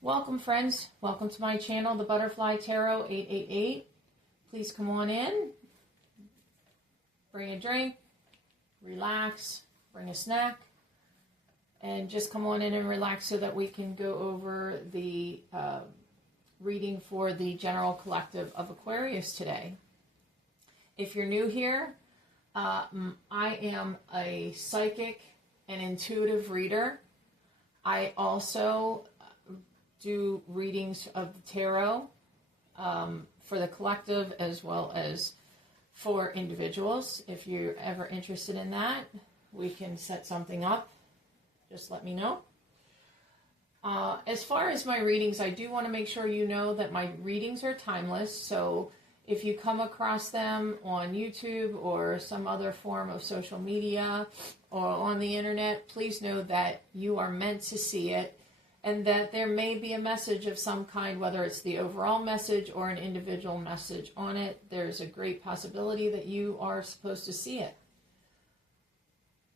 Welcome, friends. Welcome to my channel, The Butterfly Tarot 888. Please come on in, bring a drink, relax, bring a snack, and just come on in and relax so that we can go over the reading for the General Collective of Aquarius today. If you're new here, I am a psychic and intuitive reader. I also do readings of the tarot for the collective as well as for individuals. If you're ever interested in that, we can set something up. Just let me know. As far as my readings, I do want to make sure you know that my readings are timeless. So if you come across them on YouTube or some other form of social media or on the internet, please know that you are meant to see it, and that there may be a message of some kind, whether it's the overall message or an individual message on it. There's a great possibility that you are supposed to see it.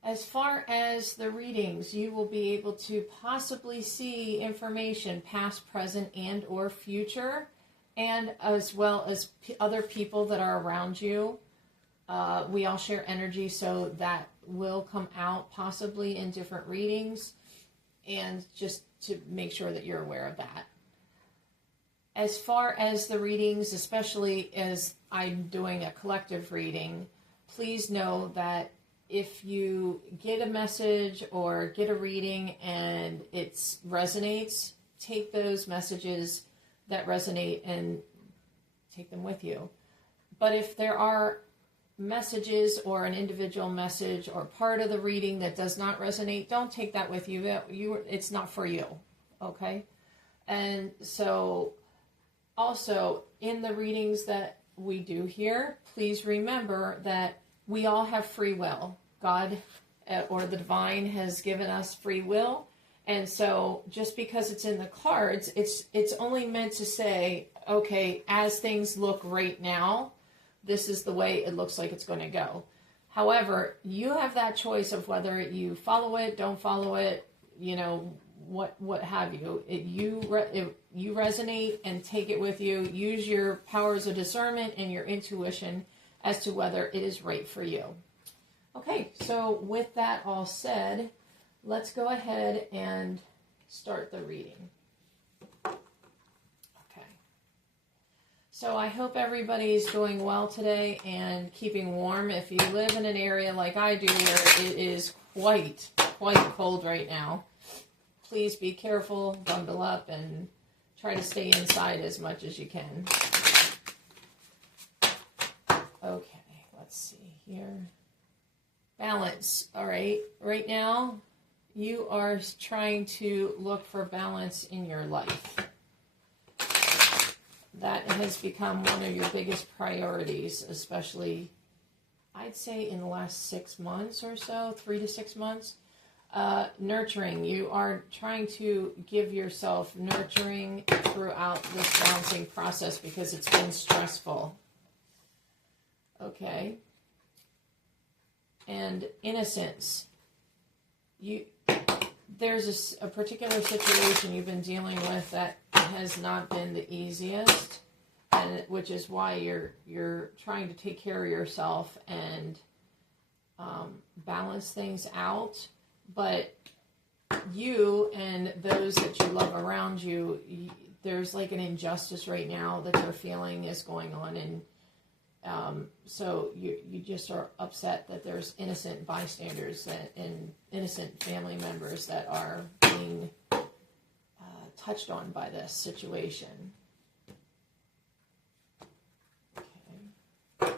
As far as the readings, you will be able to possibly see information past, present, and or future, and as well as other people that are around you. We all share energy, so that will come out possibly in different readings, and just to make sure that you're aware of that. As far as the readings, especially as I'm doing a collective reading, please know that if you get a message or get a reading and it resonates, take those messages that resonate and take them with you. But if there are messages or an individual message or part of the reading that does not resonate, don't take that with you. It's not for you, okay? And so also in the readings that we do here, please remember that we all have free will. God or the divine has given us free will. And so just because it's in the cards, it's only meant to say, okay, as things look right now, this is the way it looks like it's going to go. However, you have that choice of whether you follow it, don't follow it, you know, what have you. You resonate and take it with you. Use your powers of discernment and your intuition as to whether it is right for you. Okay, so with that all said, let's go ahead and start the reading. So I hope everybody's doing well today and keeping warm. If you live in an area like I do where it is quite cold right now, please be careful, bundle up, and try to stay inside as much as you can. Okay, let's see here. Balance. All right, right now you are trying to look for balance in your life. That has become one of your biggest priorities, especially, I'd say, in the last 6 months or so, 3 to 6 months. Nurturing. You are trying to give yourself nurturing throughout this balancing process because it's been stressful. Okay. And innocence. There's a particular situation you've been dealing with that has not been the easiest, and which is why you're trying to take care of yourself and balance things out. But you and those that you love around you, there's like an injustice right now that you're feeling is going on, and so you just are upset that there's innocent bystanders and innocent family members that are being touched on by this situation. Okay.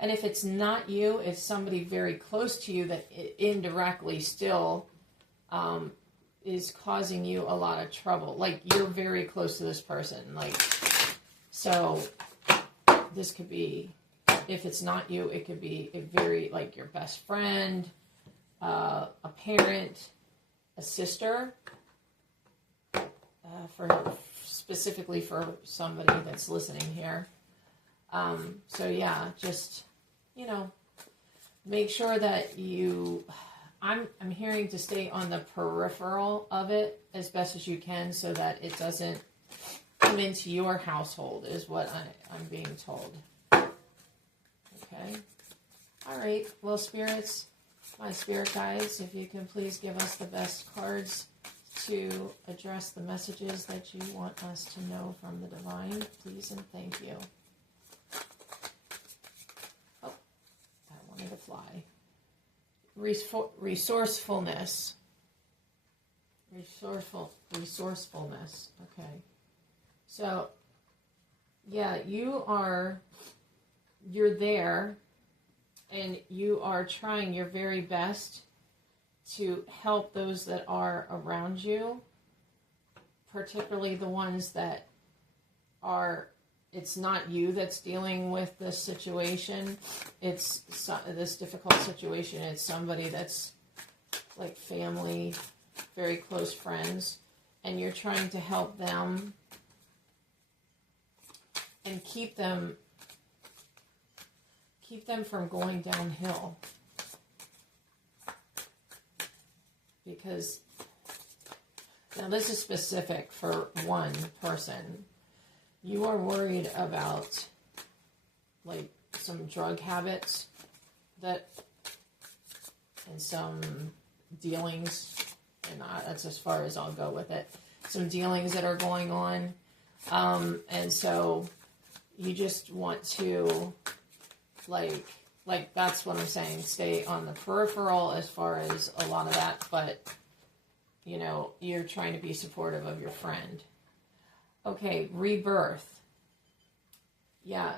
And if it's not you, it's somebody very close to you that indirectly still is causing you a lot of trouble. Like, you're very close to this person. Like, so this could be, if it's not you, it could be a very, like, your best friend, a parent, a sister, specifically for somebody that's listening here. So yeah, just, you know, make sure that you I'm hearing to stay on the peripheral of it as best as you can so that it doesn't come into your household is what I'm being told. Okay. All right. Well, spirits, my spirit guides, if you can please give us the best cards to address the messages that you want us to know from the divine, please and thank you. Oh, I wanted to fly. Resourcefulness. Resourcefulness. Okay. So, yeah, you're there and you are trying your very best to help those that are around you, particularly the ones that are, it's not you that's dealing with this situation, it's this difficult situation, it's somebody that's like family, very close friends, and you're trying to help them and keep them from going downhill. Because now this is specific for one person. You are worried about like some drug habits and some dealings, and that's as far as I'll go with it. Some dealings that are going on, and so you just want to like that's what I'm saying. Stay on the peripheral as far as a lot of that, but you know, you're trying to be supportive of your friend. Okay, rebirth. Yeah.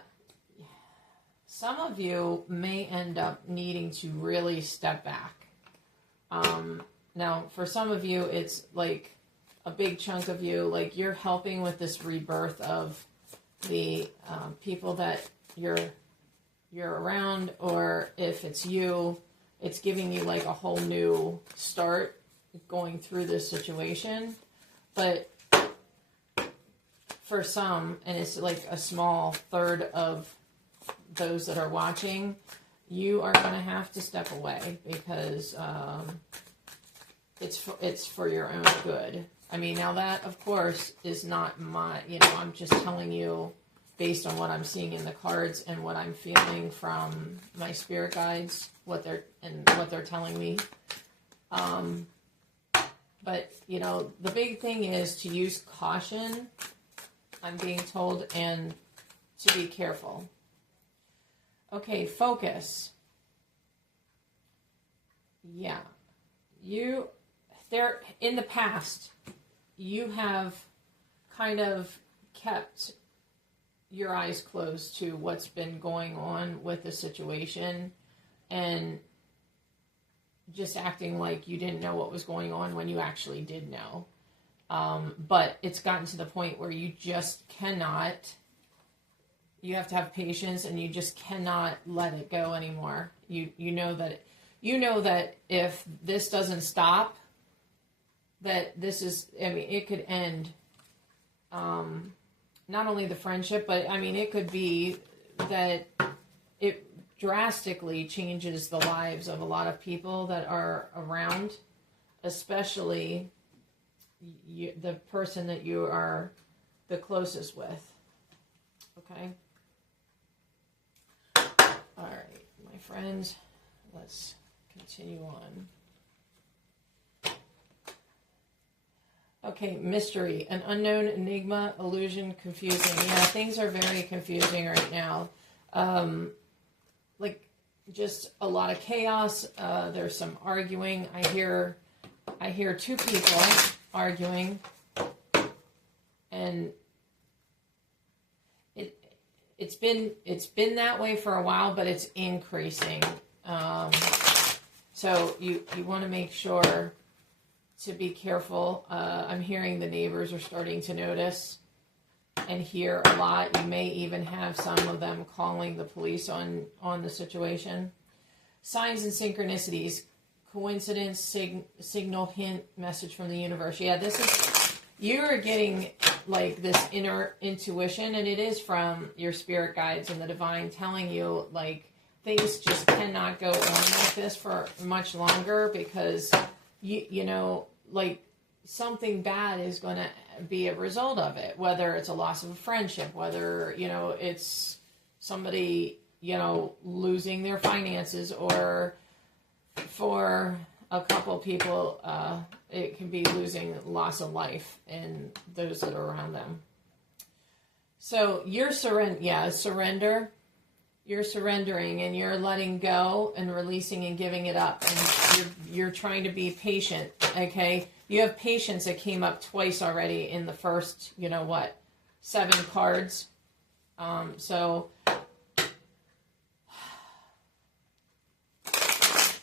Some of you may end up needing to really step back. Now, for some of you, it's like a big chunk of you, like you're helping with this rebirth of the people that you're around, or if it's you, it's giving you like a whole new start going through this situation. But for some, and it's like a small third of those that are watching, you are going to have to step away because it's for your own good. I mean, now that, of course, is not my, I'm just telling you based on what I'm seeing in the cards and what I'm feeling from my spirit guides, what they're telling me. But, the big thing is to use caution, I'm being told, and to be careful. Okay, focus. Yeah. In the past, you have kind of kept your eyes closed to what's been going on with the situation and just acting like you didn't know what was going on when you actually did know. But it's gotten to the point where you just cannot, you have to have patience and you just cannot let it go anymore. You know that if this doesn't stop, that this is, it could end, not only the friendship, but it could be that it drastically changes the lives of a lot of people that are around, especially the person that you are the closest with. Okay? All right, my friends, let's continue on. Okay, mystery, an unknown enigma, illusion, confusing. Yeah, things are very confusing right now. Like just a lot of chaos. There's some arguing. I hear two people arguing, and it's been that way for a while, but it's increasing. So you want to make sure to be careful. I'm hearing the neighbors are starting to notice and hear a lot. You may even have some of them calling the police on the situation. Signs and synchronicities, coincidence, signal, hint, message from the universe. Yeah, you're getting like this inner intuition, and it is from your spirit guides and the divine telling you like things just cannot go on like this for much longer, because you know, like, something bad is going to be a result of it, whether it's a loss of a friendship, whether, you know, it's somebody, you know, losing their finances, or for a couple people, it can be losing loss of life and those that are around them. So you're surrender. You're surrendering, and you're letting go and releasing and giving it up. And you're trying to be patient, okay? You have patience that came up twice already in the first, 7 cards. So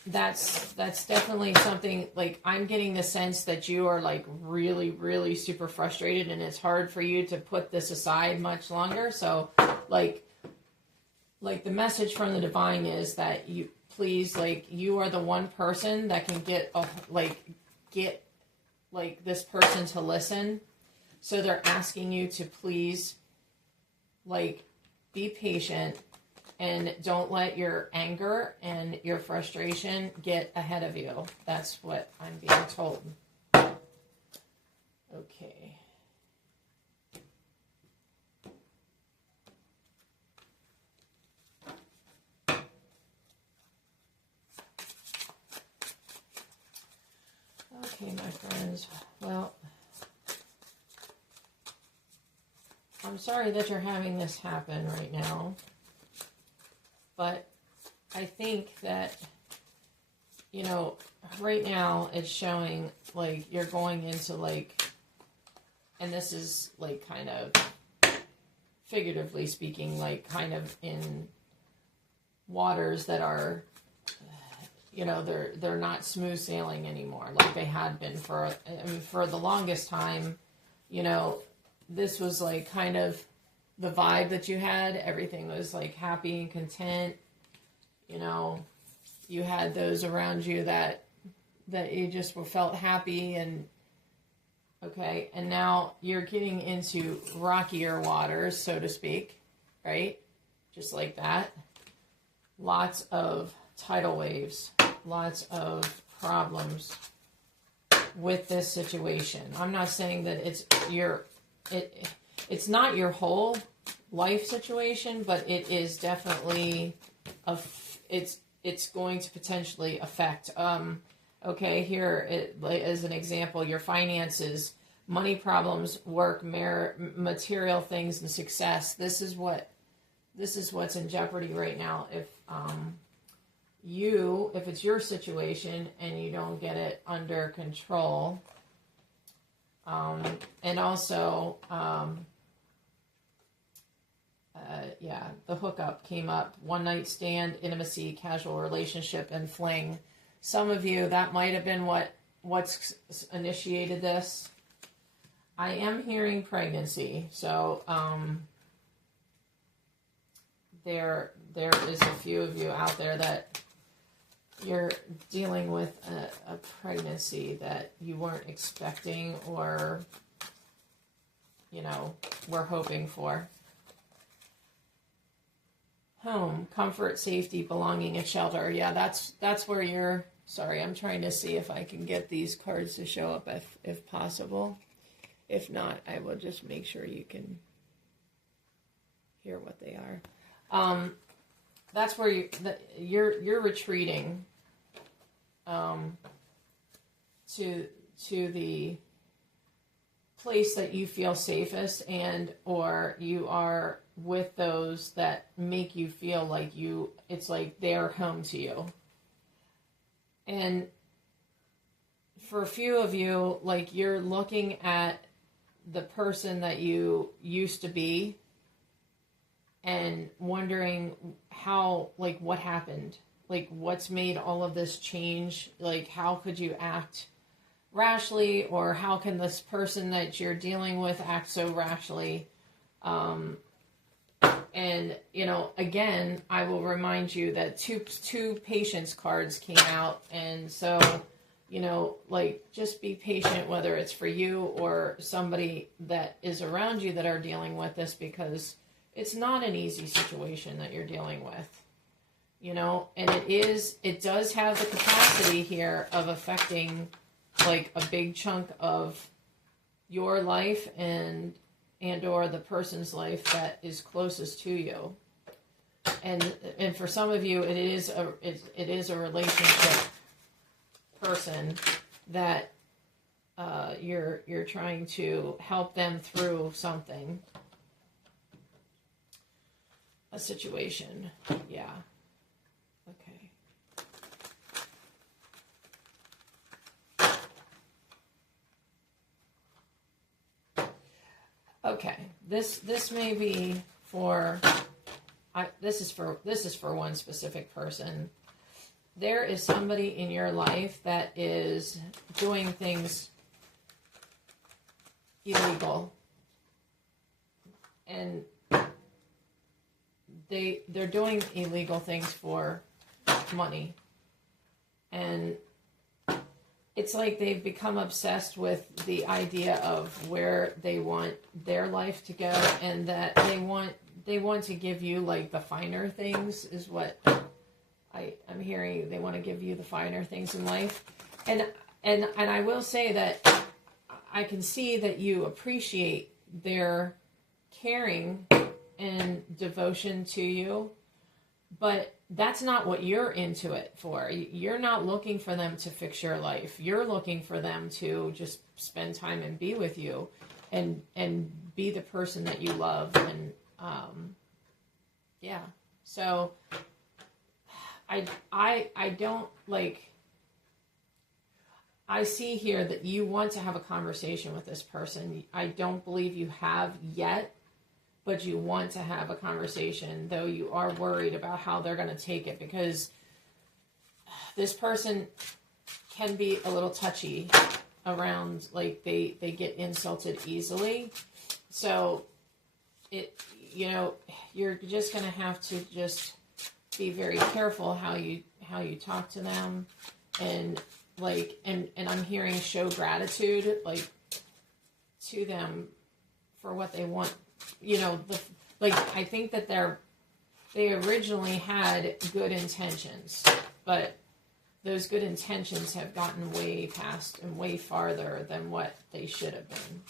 that's definitely something, like, I'm getting the sense that you are, like, really, really super frustrated, and it's hard for you to put this aside much longer. So, like the message from the divine is that you, please, like, you are the one person that can get this person to listen. So they're asking you to please, like, be patient and don't let your anger and your frustration get ahead of you. That's what I'm being told. Okay. Okay, my friends. Well, I'm sorry that you're having this happen right now, but I think that, right now it's showing, like, you're going into, like, and this is, like, kind of figuratively speaking, like, kind of in waters that are, they're not smooth sailing anymore like they had been for the longest time. This was, like, kind of the vibe that you had. Everything was, like, happy and content. You had those around you that you just felt happy, and okay. And now you're getting into rockier waters, so to speak, right? Just like that. Lots of tidal waves, lots of problems with this situation. I'm not saying that it's not your whole life situation, but it is definitely it's going to potentially affect. Okay, here as an example, your finances, money problems, work, material things, and success. This is what's in jeopardy right now. If it's your situation and you don't get it under control, and also, the hookup came up: one night stand, intimacy, casual relationship, and fling. Some of you, that might have been what's initiated this. I am hearing pregnancy, so there is a few of you out there that you're dealing with a pregnancy that you weren't expecting, or were hoping for. Home, comfort, safety, belonging, and shelter. Yeah, that's where you're. Sorry, I'm trying to see if I can get these cards to show up if possible. If not, I will just make sure you can hear what they are. That's where you're retreating to the place that you feel safest, and or you are with those that make you feel like it's like they're home to you. And for a few of you, like, you're looking at the person that you used to be and wondering how, like, what happened, like, what's made all of this change, like, how could you act rashly, or how can this person that you're dealing with act so rashly? And again, I will remind you that two patience cards came out, and so like, just be patient, whether it's for you or somebody that is around you that are dealing with this, because it's not an easy situation that you're dealing with. you know, and it does have the capacity here of affecting like a big chunk of your life and or the person's life that is closest to you. And for some of you, it is a relationship person that you're trying to help them through something, a situation. Yeah. Okay. This may be for this is for one specific person. There is somebody in your life that is doing things illegal, and they're doing illegal things for money, and it's like they've become obsessed with the idea of where they want their life to go, and that they want to give you like the finer things is what I'm hearing. They want to give you the finer things in life, and I will say that I can see that you appreciate their caring and devotion to you, but that's not what you're into it for. You're not looking for them to fix your life. You're looking for them to just spend time and be with you and be the person that you love. And yeah, so I don't like, I see here that you want to have a conversation with this person. I don't believe you have yet, but you want to have a conversation, though you are worried about how they're going to take it, because this person can be a little touchy around, like they get insulted easily. So you're just going to have to just be very careful how you talk to them, and I'm hearing show gratitude, like, to them for what they want. I think that they originally had good intentions, but those good intentions have gotten way past and way farther than what they should have been.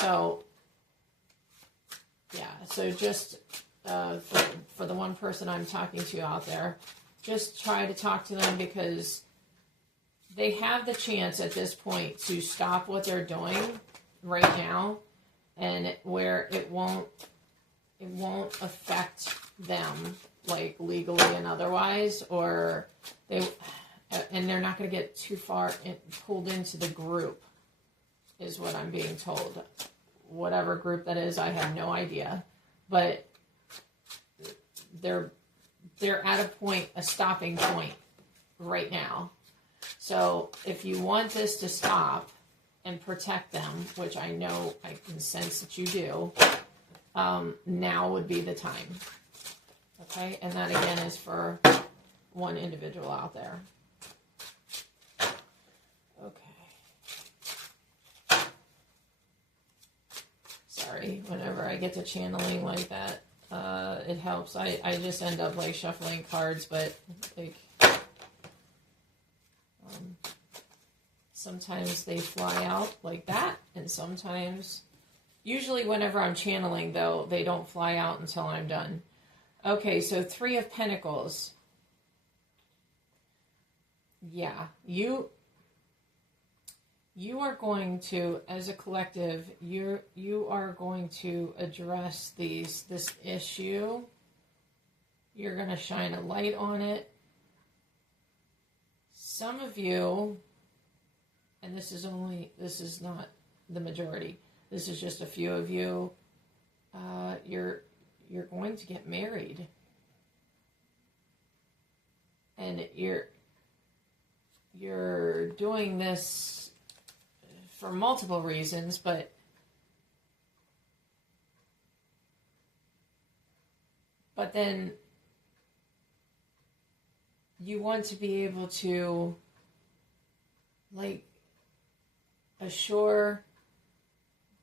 So, yeah, so just for the one person I'm talking to out there, just try to talk to them, because they have the chance at this point to stop what they're doing right now, and where it won't affect them, like legally and otherwise, or they're not going to get too far pulled into the group, is what I'm being told. Whatever group that is, I have no idea, but they're at a stopping point right now. So if you want this to stop and protect them, which I know I can sense that you do, now would be the time. Okay, and that again is for one individual out there. Okay. Sorry, whenever I get to channeling like that, it helps. I just end up like shuffling cards, but like sometimes they fly out like that, and sometimes, usually whenever I'm channeling though, they don't fly out until I'm done. Okay, so 3 of Pentacles. Yeah, you are going to, as a collective, you are going to address this issue. You're going to shine a light on it. Some of you, and this is not the majority, this is just a few of you, you're going to get married. And you're doing this for multiple reasons, but then you want to be able to, like, assure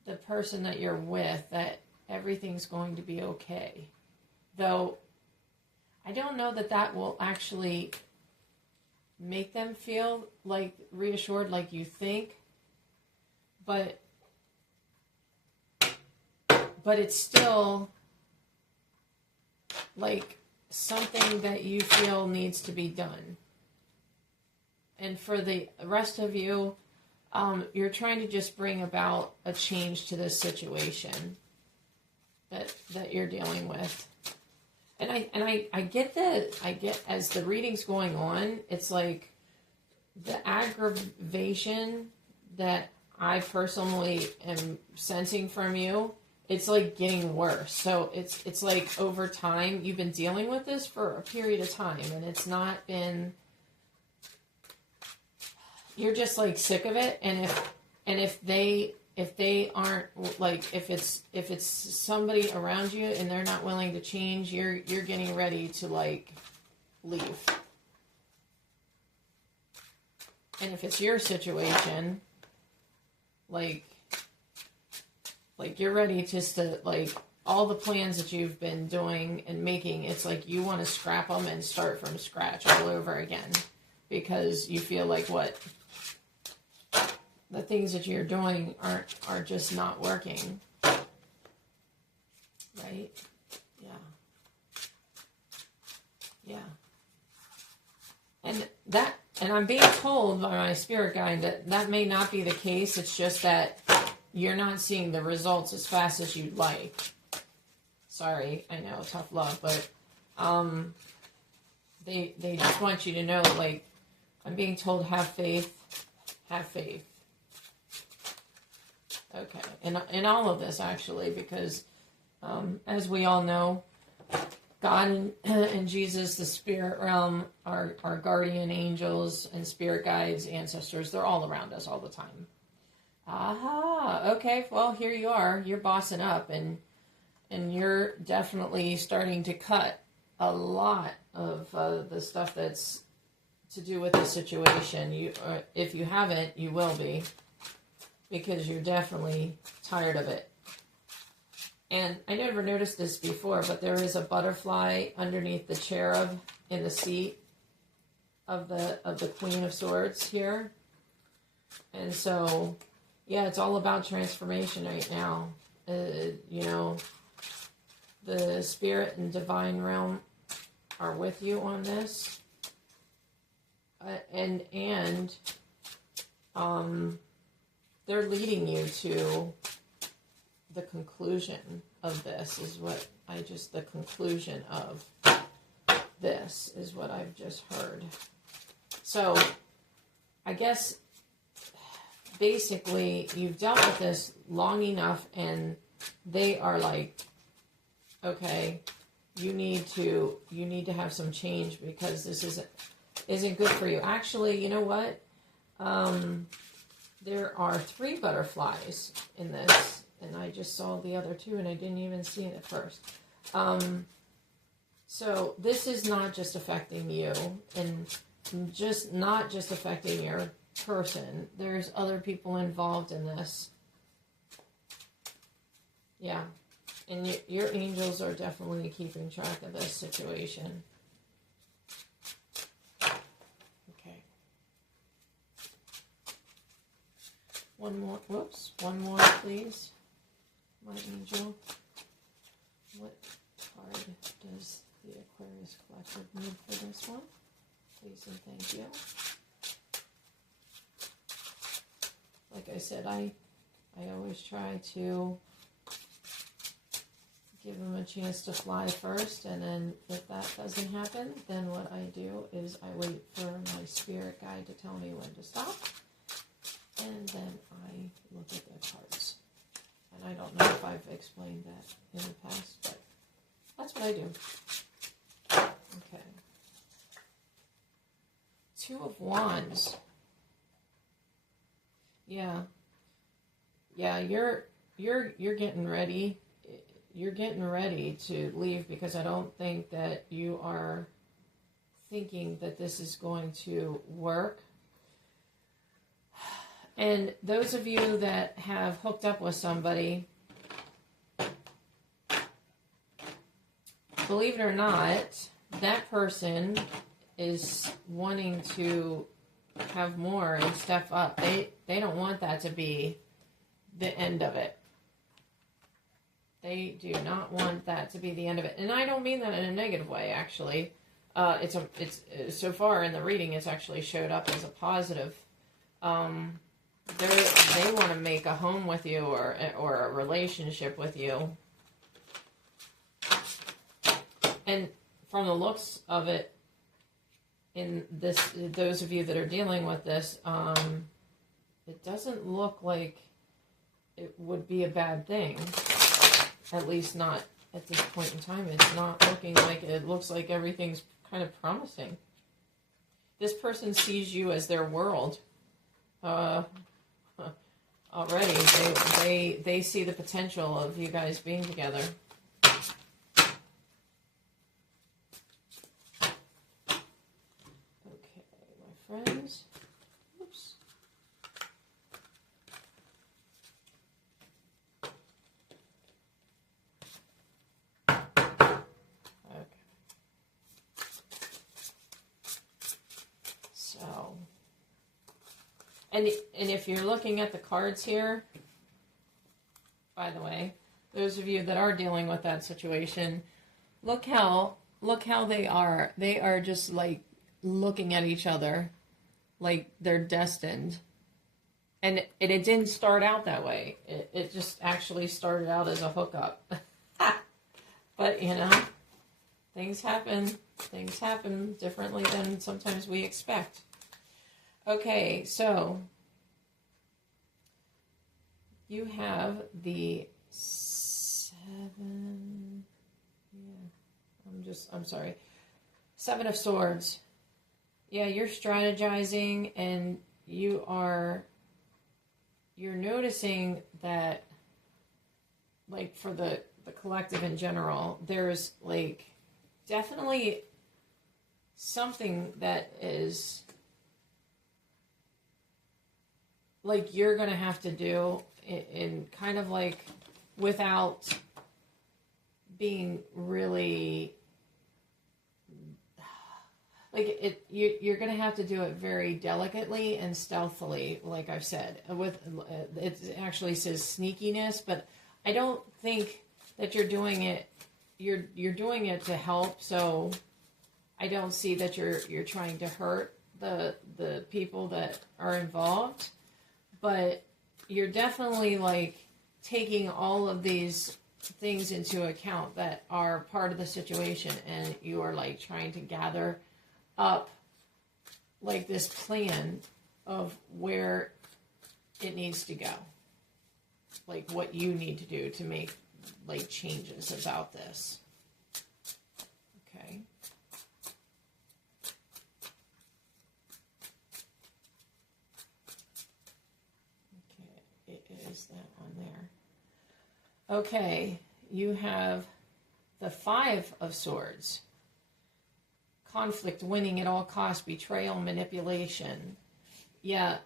the person that you're with that everything's going to be okay. Though I don't know that that will actually make them feel like reassured like you think, but it's still like something that you feel needs to be done. And for the rest of you, you're trying to just bring about a change to this situation that you're dealing with. And I get that. I get, as the reading's going on, it's like the aggravation that I personally am sensing from you, it's like getting worse. So it's like over time, you've been dealing with this for a period of time, and it's not been, you're just like sick of it. And if they aren't, like, if it's somebody around you and they're not willing to change, you're getting ready to like leave. And if it's your situation, like you're ready just to, like, all the plans that you've been doing and making, it's like you want to scrap them and start from scratch all over again, because you feel like the things that you're doing are just not working. Right? Yeah. And I'm being told by my spirit guide that may not be the case. It's just that you're not seeing the results as fast as you'd like. Sorry, I know, tough love, but they just want you to know, like, I'm being told, have faith. Okay, in all of this, actually, because as we all know, God and Jesus, the spirit realm, our guardian angels and spirit guides, ancestors, they're all around us all the time. Aha, okay, well, here you are. You're bossing up, and you're definitely starting to cut a lot of the stuff that's to do with the situation. If you haven't, you will be, because you're definitely tired of it. And I never noticed this before, but there is a butterfly underneath the cherub in the seat of the Queen of Swords here. And so, yeah, it's all about transformation right now. You know, the spirit and divine realm are with you on this. And they're leading you to the conclusion of this, the conclusion of this is what I've just heard. So I guess basically you've dealt with this long enough, and they are like, okay, you need to have some change, because this isn't good for you. Actually, you know what? There are 3 butterflies in this, and I just saw the other 2, and I didn't even see it at first. So this is not just affecting you, and just not just affecting your person. There's other people involved in this. Yeah. And your angels are definitely keeping track of this situation. Okay. One more, please. My angel. What card does the Aquarius Collective need for this one? Please and thank you. Like I said, I always try to give them a chance to fly first, and then if that doesn't happen, then what I do is I wait for my spirit guide to tell me when to stop, and then I look at the cards. And I don't know if I've explained that in the past, but that's what I do. Okay. 2 of Wands. Yeah. Yeah, you're getting ready. You're getting ready to leave, because I don't think that you are thinking that this is going to work. And those of you that have hooked up with somebody, believe it or not, that person is wanting to have more and step up. They don't want that to be the end of it. They do not want that to be the end of it. And I don't mean that in a negative way, actually. It's so far in the reading, it's actually showed up as a positive. They want to make a home with you or a relationship with you. And from the looks of it, in this, those of you that are dealing with this, it doesn't look like it would be a bad thing. At least not at this point in time. It's not looking like it. It looks like everything's kind of promising. This person sees you as their world. Already, they see the potential of you guys being together. Okay, my friends. Oops. And if you're looking at the cards here, by the way, those of you that are dealing with that situation, look how they are. They are just like looking at each other like they're destined. And it didn't start out that way. It just actually started out as a hookup. But, you know, things happen. Things happen differently than sometimes we expect. Okay, so you have the 7, I'm sorry, 7 of Swords. Yeah, you're strategizing and you're noticing that, like, for the collective in general, there's, like, definitely something that is, like, you're going to have to do in kind of, like, without being really, like, you're going to have to do it very delicately and stealthily, like I've said. It actually says sneakiness, but I don't think that you're doing it, you're doing it to help, so I don't see that you're trying to hurt the people that are involved. But you're definitely, like, taking all of these things into account that are part of the situation, and you are, like, trying to gather up, like, this plan of where it needs to go. Like, what you need to do to make, like, changes about this. Okay. That one there. Okay, you have the 5 of Swords. Conflict, winning at all costs, betrayal, manipulation. Yeah,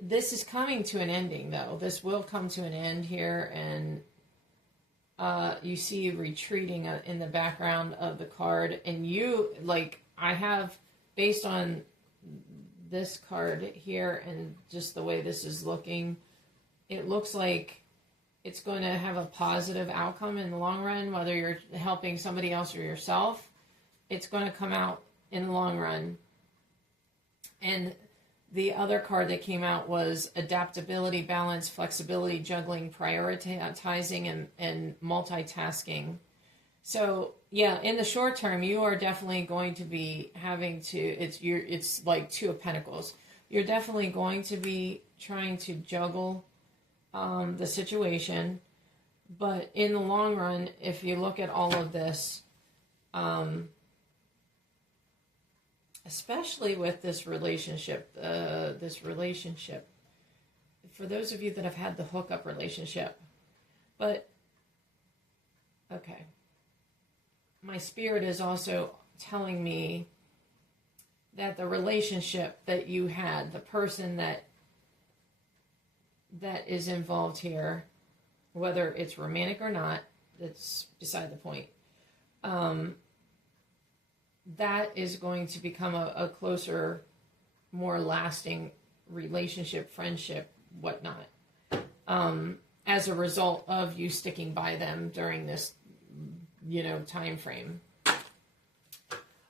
this is coming to an ending, though. This will come to an end here, and you see retreating in the background of the card, and you, like, I have, based on this card here and just the way this is looking, it looks like it's going to have a positive outcome in the long run, whether you're helping somebody else or yourself. It's going to come out in the long run. And the other card that came out was adaptability, balance, flexibility, juggling, prioritizing, and multitasking. So, yeah, in the short term, you are definitely going to be having to, it's like 2 of Pentacles. You're definitely going to be trying to juggle the situation, but in the long run, if you look at all of this, especially with this relationship, for those of you that have had the hookup relationship, but okay, my spirit is also telling me that the relationship that you had, the person that is involved here, whether it's romantic or not, that's beside the point. that is going to become a closer, more lasting relationship, friendship, whatnot, as a result of you sticking by them during this, time frame.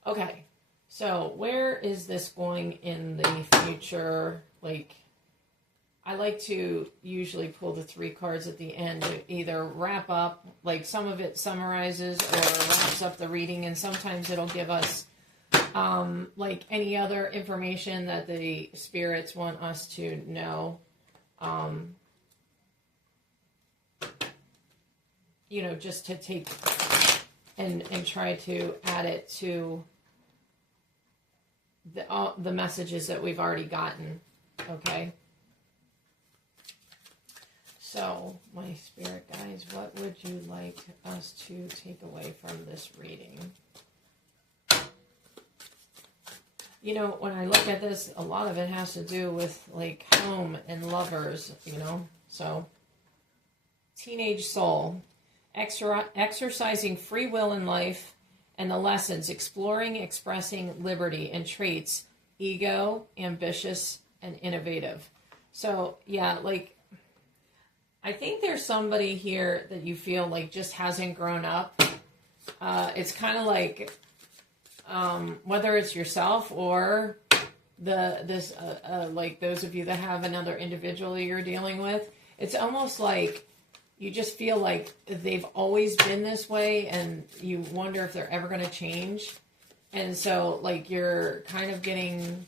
Okay, so where is this going in the future? Like, I like to usually pull the 3 cards at the end to either wrap up, like some of it summarizes or wraps up the reading, and sometimes it'll give us like any other information that the spirits want us to know. Just to take and try to add it to the messages that we've already gotten. Okay. So, my spirit guides, what would you like us to take away from this reading? When I look at this, a lot of it has to do with, like, home and lovers, So, teenage soul, exercising free will in life and the lessons, exploring, expressing liberty and traits, ego, ambitious, and innovative. So, yeah, like, I think there's somebody here that you feel like just hasn't grown up. It's kind of like, whether it's yourself or like those of you that have another individual you're dealing with, it's almost like you just feel like they've always been this way, and you wonder if they're ever going to change. And so, like, you're kind of getting,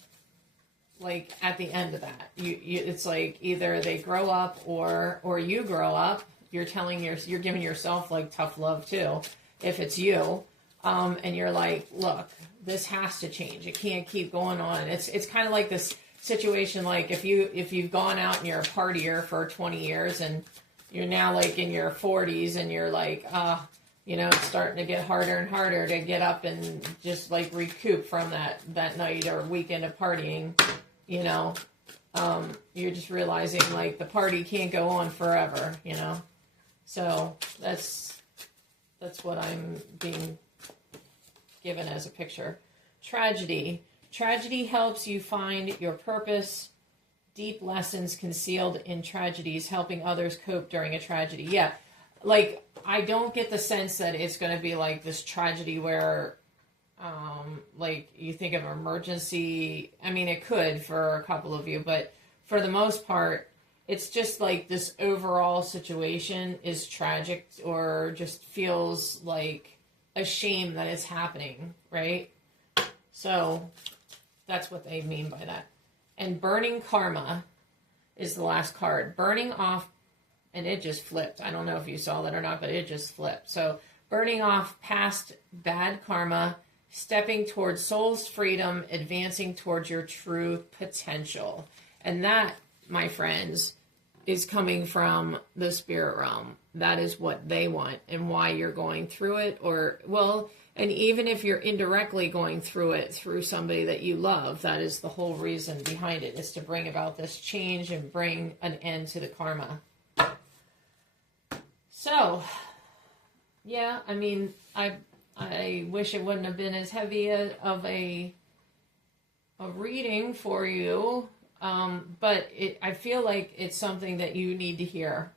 like, at the end of that, it's like either they grow up or you grow up. You're giving yourself, like, tough love too, if it's you, and you're like, look, this has to change. It can't keep going on. It's kind of like this situation, like if you've gone out and you're a partier for 20 years and you're now, like, in your 40s and you're like, it's starting to get harder and harder to get up and just, like, recoup from that night or weekend of partying. You're just realizing, like, the party can't go on forever, So that's what I'm being given as a picture. Tragedy. Tragedy helps you find your purpose. Deep lessons concealed in tragedies, helping others cope during a tragedy. Yeah, like, I don't get the sense that it's going to be like this tragedy where like, you think of emergency. I mean, it could for a couple of you, but for the most part, it's just like this overall situation is tragic, or just feels like a shame that it's happening, right? So that's what they mean by that. And burning karma is the last card. Burning off, and it just flipped. I don't know if you saw that or not, but it just flipped. So burning off past bad karma, stepping towards soul's freedom, advancing towards your true potential. And that, my friends, is coming from the spirit realm. That is what they want and why you're going through it. And even if you're indirectly going through it through somebody that you love, that is the whole reason behind it, is to bring about this change and bring an end to the karma. So, yeah, I mean, I wish it wouldn't have been as heavy of a reading for you, but I feel like it's something that you need to hear,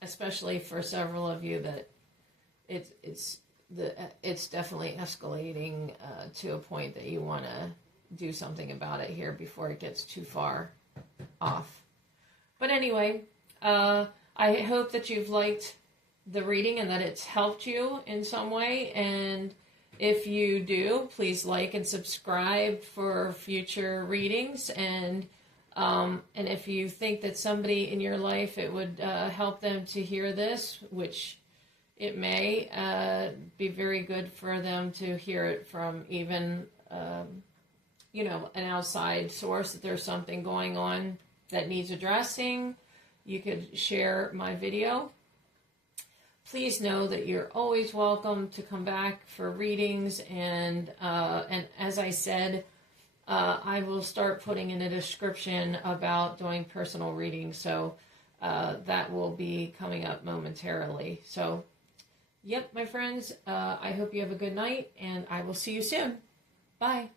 especially for several of you that it's definitely escalating to a point that you want to do something about it here before it gets too far off. But anyway, I hope that you've liked the reading and that it's helped you in some way. And if you do, please like and subscribe for future readings. And if you think that somebody in your life, it would help them to hear this, which it may be very good for them to hear it from even, an outside source, that there's something going on that needs addressing. You could share my video. Please know that you're always welcome to come back for readings. And as I said, I will start putting in a description about doing personal readings. So that will be coming up momentarily. So Yep, my friends, I hope you have a good night, and I will see you soon. Bye.